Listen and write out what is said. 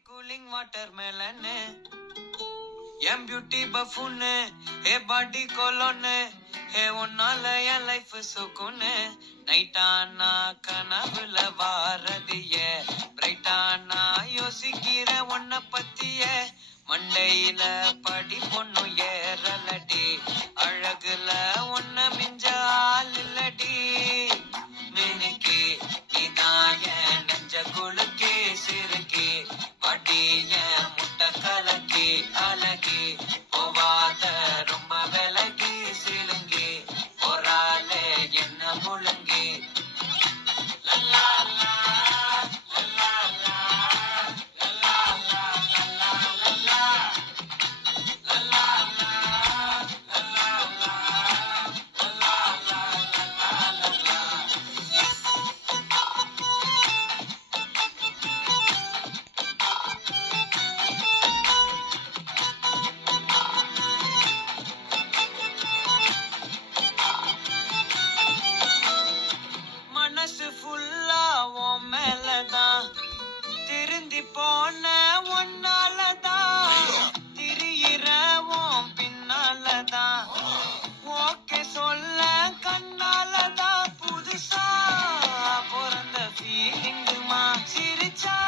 Cooling water மேலன்னு என் beauty பஃபூன்னு ஏ பாடி கொலோன்னு ஏ உன்னால என் life சுக்குன்னு நைட்டானா கனவுல வாரதிய பிரைட்டானா யோசிக்கிற உன்ன பத்திய மண்டையில படி பொண்ணு ஏறலடி அழகுல உன்ன மிஞ்ச ஆள் இல்லடி மினிக்கு நீதான் என் நெஞ்ச குலுக்கி சிறுக்கி வட்டிய முட்டை கலக்கி அழகி போவாத ரொம்ப விலகி சிலுங்கி போறாலே என்ன முழுங்கி லல்லா லா, லல்லா லா, லல்லா லா, லல்லா லல்லா, லல்லா லா, லல்லா லா, லல்லா லா, லல்லா லல்லா. மனசு ஃபுல்லா உன் மேலதான் திருந்தி போன ஒன்னாலதான் திரியிற உன் பின்னாலதான் ஓகே சொல்ல கண்ணாலதான் புதுசா பிறந்த ஃபீலிங்குமா சிரிச்சா